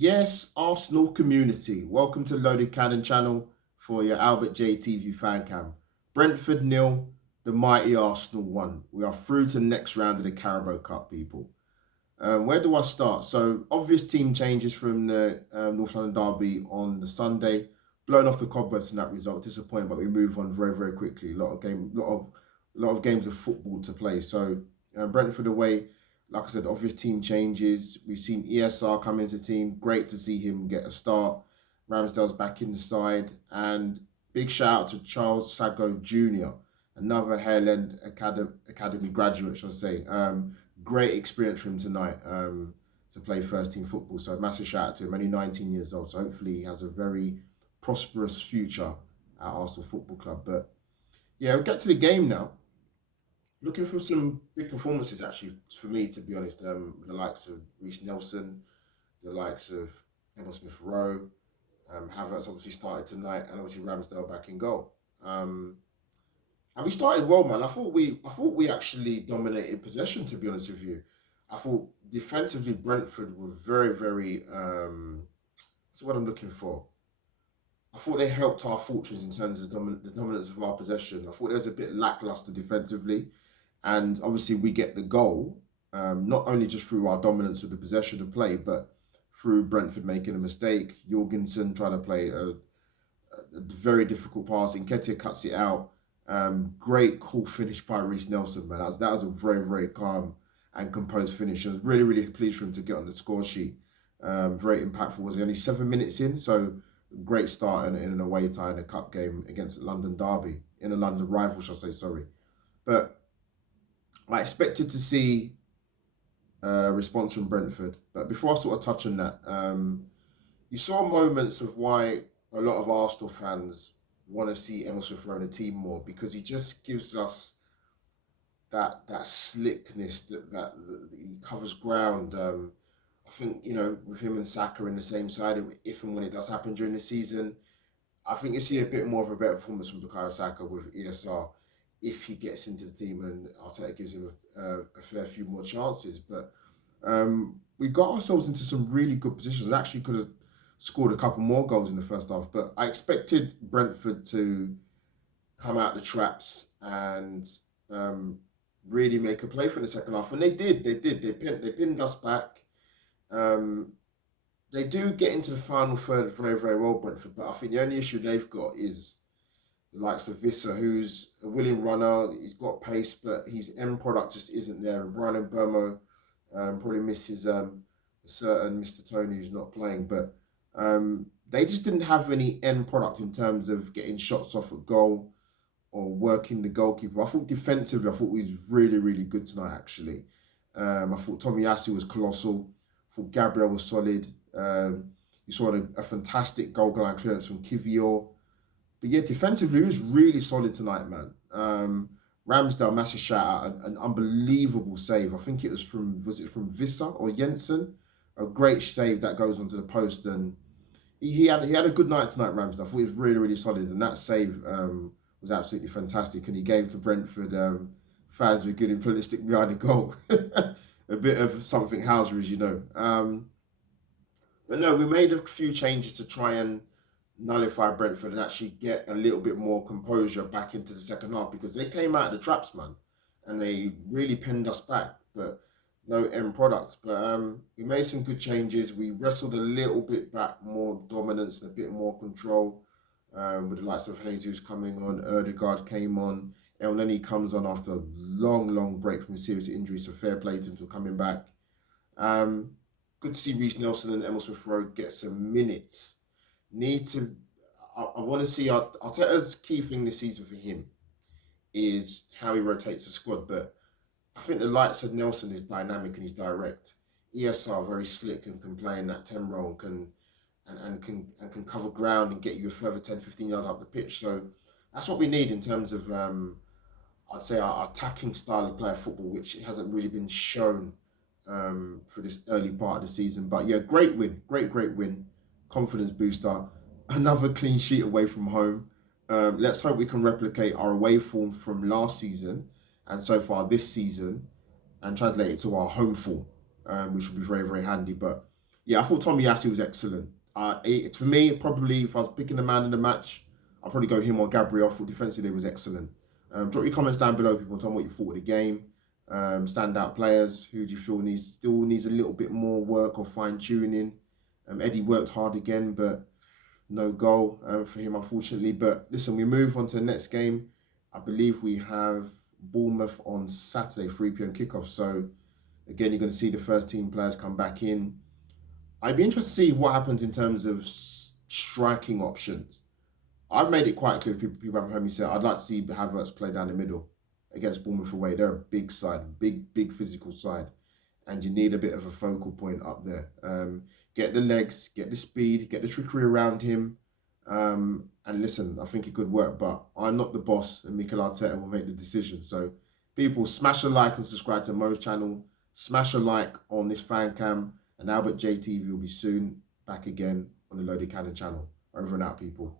Yes, Arsenal community. Welcome to Loaded Cannon channel for your Albert J TV fan cam. Brentford nil, the mighty Arsenal 1. We are through to the next round of the Carabao Cup, people. Where do I start? So, obvious team changes from the North London derby on the Sunday. Blown off the cobwebs in that result. Disappointing, but we move on very, very quickly. A lot of games of football to play. So, Brentford away. Like I said, obvious team changes. We've seen ESR come into the team. Great to see him get a start. Ramsdale's back in the side. And big shout out to Charles Sago Jr., another Highland Academy graduate, shall I say. Great experience for him tonight to play first team football. So massive shout out to him. Only 19 years old. So hopefully he has a very prosperous future at Arsenal Football Club. But yeah, we'll get to the game now. Looking for some big performances, actually, for me, to be honest. The likes of Reece Nelson, the likes of Emil Smith Rowe, Havertz obviously started tonight, and obviously Ramsdale back in goal. And we started well, man. I thought we actually dominated possession. To be honest with you, I thought defensively Brentford were very, very. What's what I'm looking for? I thought they helped our fortunes in terms of the dominance of our possession. I thought there was a bit lackluster defensively, and obviously we get the goal not only just through our dominance of the possession of play, but through Brentford making a mistake, Jorgensen trying to play a very difficult pass, Nketiah cuts it out. Great cool finish by Reece Nelson, man. That was a very, very calm and composed finish. I was really, really pleased for him to get on the score sheet. Very impactful. Was he only 7 minutes in? So great start in an away tie in a cup game against London Derby, in a London rival, shall I say, sorry. But I expected to see a response from Brentford. But before I sort of touch on that, you saw moments of why a lot of Arsenal fans want to see Emil Smith Rowe in the team more, because he just gives us that slickness that he covers ground. I think, with him and Saka in the same side, if and when it does happen during the season, I think you see a bit more of a better performance from Bukayo Saka with ESR if he gets into the team and Arteta gives him a fair few more chances. But we got ourselves into some really good positions and actually could have scored a couple more goals in the first half. But I expected Brentford to come out the traps and really make a play for the second half. And they did. They pinned us back. They do get into the final third very, very well, Brentford, but I think the only issue they've got is the likes of Vissa, who's a willing runner. He's got pace, but his end product just isn't there. And Brian Burmo probably misses a certain Mr. Tony who's not playing, but they just didn't have any end product in terms of getting shots off at goal or working the goalkeeper. I thought defensively, he was really, really good tonight, actually. I thought Tomiyasu was colossal. I thought Gabriel was solid. You saw a fantastic goal line clearance from Kivior. But yeah, defensively, he was really solid tonight, man. Ramsdale, massive shout out, an unbelievable save. I think it was from Vissa or Jensen? A great save that goes onto the post, and he had a good night tonight, Ramsdale. I thought he was really, really solid, and that save was absolutely fantastic. And he gave to Brentford fans with good implistic behind the goal. A bit of something Hauser, as you know. But no, we made a few changes to try and nullify Brentford and actually get a little bit more composure back into the second half, because they came out of the traps, man, and they really pinned us back. But no end products. But we made some good changes. We wrestled a little bit back, more dominance and a bit more control. With the likes of Jesus coming on, Erdegaard came on, El Neni comes on after a long, long break from a serious injury, so fair play to him for coming back. Good to see Reece Nelson and Emil Smith Rowe get some minutes. I want to see Arteta's key thing this season for him is how he rotates the squad, but I think the likes of Nelson is dynamic and he's direct. ESR very slick and can play in that 10 role and can cover ground and get you a further 10, 15 yards up the pitch. So that's what we need in terms of I'd say our attacking style of play of football, which hasn't really been shown for this early part of the season. But yeah, great win, great win, confidence booster. Another clean sheet away from home. Let's hope we can replicate our away form from last season and so far this season and translate it to our home form, which will be very, very handy. But Yeah, I thought Tommy Yasu was excellent. For me, probably if I was picking the man in the match, I'd probably go him or Gabriel. I thought defensively was excellent. Drop your comments down below, people, and tell me what you thought of the game. Standout players, who do you feel still needs a little bit more work or fine tuning? Eddie worked hard again, but no goal for him, unfortunately. But listen, we move on to the next game. I believe we have Bournemouth on Saturday, 3 p.m. kickoff. So again, you're going to see the first team players come back in. I'd be interested to see what happens in terms of striking options. I've made it quite clear, people haven't heard me say, I'd like to see Havertz play down the middle against Bournemouth away. They're a big side, big physical side. And you need a bit of a focal point up there. Get the legs, get the speed, get the trickery around him. And listen, I think it could work, but I'm not the boss, and Mikel Arteta will make the decision. So people, smash a like and subscribe to Mo's channel. Smash a like on this fan cam, and Albert JTV will be soon back again on the Loaded Cannon channel. Over and out, people.